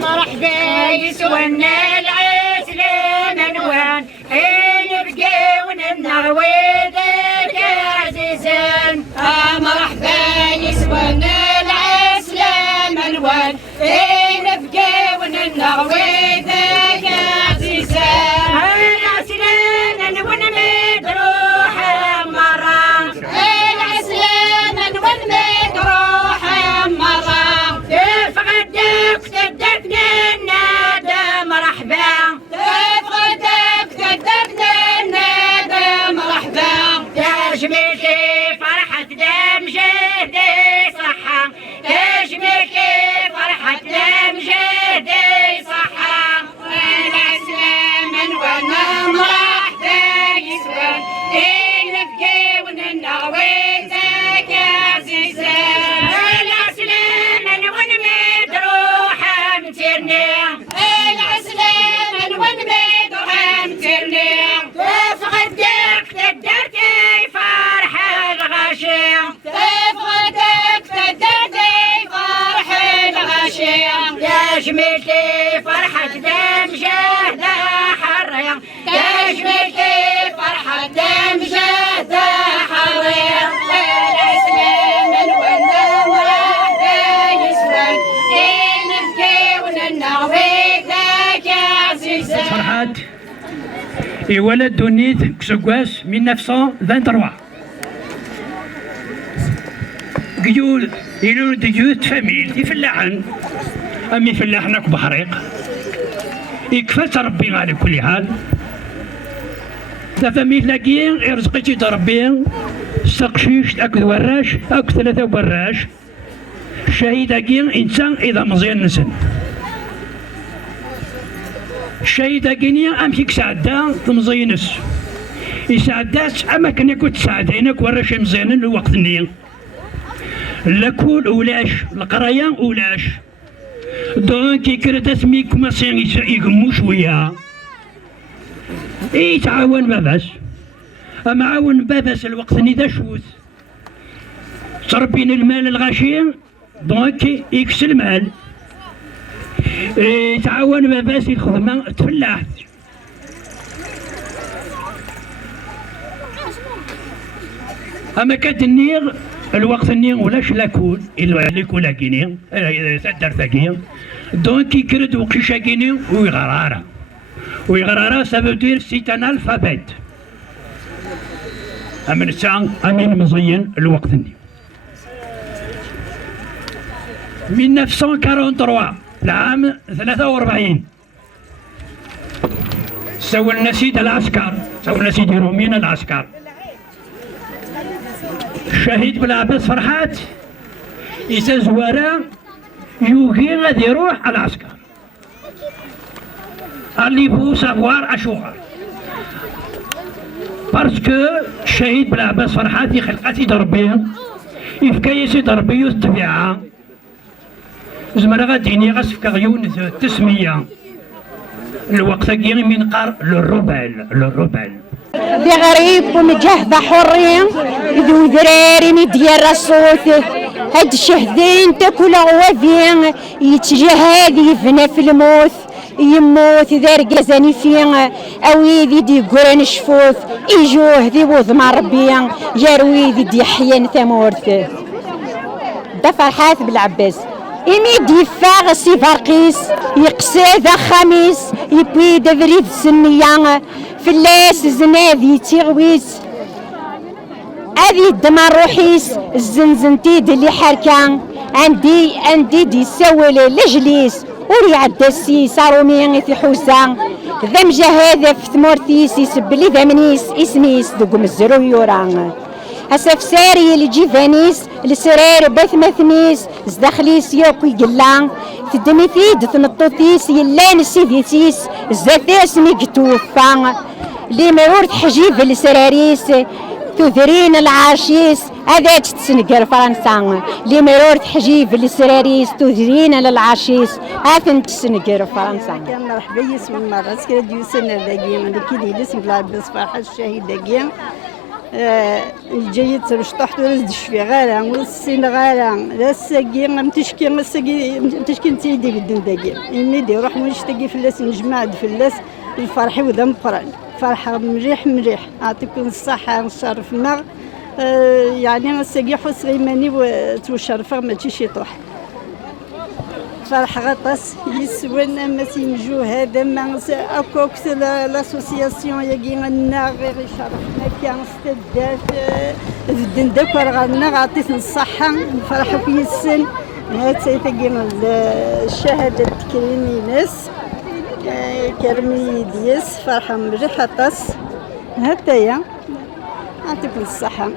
مرحبا يسونا العسلان انوان نبقى وننعوذك يا عزيزان. مرحبا يسونا العسلان انوان نبقى وننعوذك يا عزيزان. العسلان انوان مدروح مرة، العسلان انوان مدروح مرة، تفقدك تدقنا النادى مرحبا، تفقدك تدقنا النادى مرحبا، تشميكي فرحة دم جهدي صحة، تشميكي فرحة دم جهدي صحة. العسلان وانا مرحبا يسوان نبكي وننعوذك يا عزيزان. العسلان وانا مدروحة مترني، العسلان وانا مدروحة مترني، تفقدك تدرتي فرحة الغاشية، تفقدك تدرتي فرحة الغاشية، يا جميلتي فرحة دم جهدة حرية، يا جميلتي فرحة دم جهدة حرية. العسلان وانا مرحبا يسوان نبكي وننعوذك يا عزيزان. فرحات يولد دونيت كسكواس 1923 قيول يلو ديوت فاميل يفلحن امي فلاحناك بحريق يكفى ربي على كل حال. فاميل لاقيين يرزقتي ربي سقشيش اكل وراش اكل 3 وراش الشهيد اكين انسان اذا مزيان نسن الشهيد اكيني امشيك سعدا تمزينس يسعداس اما كان يكون تساعدينك وراش مزيان الوقت النية لاكول ولاش القرايه ولاش دونك يكرت اسميك ماسين يقمو شويه يتعاون باباس اما عاون باباس الوقت اللي دا شوت تربين المال الغاشي دونك يكس المال يتعاون باباس الخدمه تفلاح اما كتنيغ الوقت النيغ ولاش لاكول اللي كولا كيني تدار ثاكيا دونك يكرد وقيشا كيني ويغرارا ويغرارا سافو دير سيت ان الفابيت امن سان امين مزين الوقت النيغ 1943 العام 43 سولنا سيد العسكر سولنا سيدي رومين العسكر الشهيد بالعباس فرحات يتزورا يوغي غادي يروح على العسكر اللي فو سافوار اشوغر باسكو الشهيد بالعباس فرحات يخلقاتي ضربيه يفكايسي ضربيه الطبيعه زمرا غاديني غاسفكا غيون التسميه الوقت كي من قار للربال بغريب ومجهبة حرية ذو ذراري مدير الصوت هاد الشهدين تاكل غوافين يتجهاد يفنى في الموت يموت ذا رقازاني فين اويدي دي قران شفوت يجوه ذي وضم ربيا يرويدي دي حيان ثمورت دا فرحات بالعباس إمي ديفاغ سي فرقيس يقسي ذا خميس يبوي دفريد سمية فلاس زنادي تيغويس هذه الدمار روحيس الزنزنتيد اللي حركان عندي دي سوالي لجليس وري عدا السي صارومي في حوسان ذا مجاهد في ثمورتيس يسبلي ذا منيس اسميس دوكم الزرو يوران أسفساري الجيفانيس السرير بث مثنيس زدخليس يوكي قلان تدميثيد تنطوثيس يلان سيديتيس زاثيس ميكتوفان لي مرور تحجيب السراريس تثرين العاشيس هذا تتسنقر فرنسا لي مرور تحجيب السراريس تودرين للعشيس هاثن تتسنقر فرنسا. كان مرحبا يسمى مرة سكرا ديوسنا ذاكي من كي ديس بلا بصفاحة الشهيد ذاكي الجيد ترشطح ورز دشفي غالا والسين غالا لا الساقي متشكي الساقي متشكي نتيدي بدن ذاكي يميدي روح ونشتقي فلاس نجمع فلاس الفرحي وذا مقران فرحة مليح مليح يعطيكم الصحة والشرف مغ يعني الساقي حس غيماني وتوشرف ماشي شي طوح فرح غطاس يسوينا ما تنجو هذا ما اكوكس لاسوسياسيون يجي لنا غير يشرفنا كان استدات الدن داك غنا عطيت الصحة نفرحوا في السن هاتي تجي الشهادة تكريمي ناس كرمي ديس فرحة مليحة طاس هاتايا يعطيكم الصحة.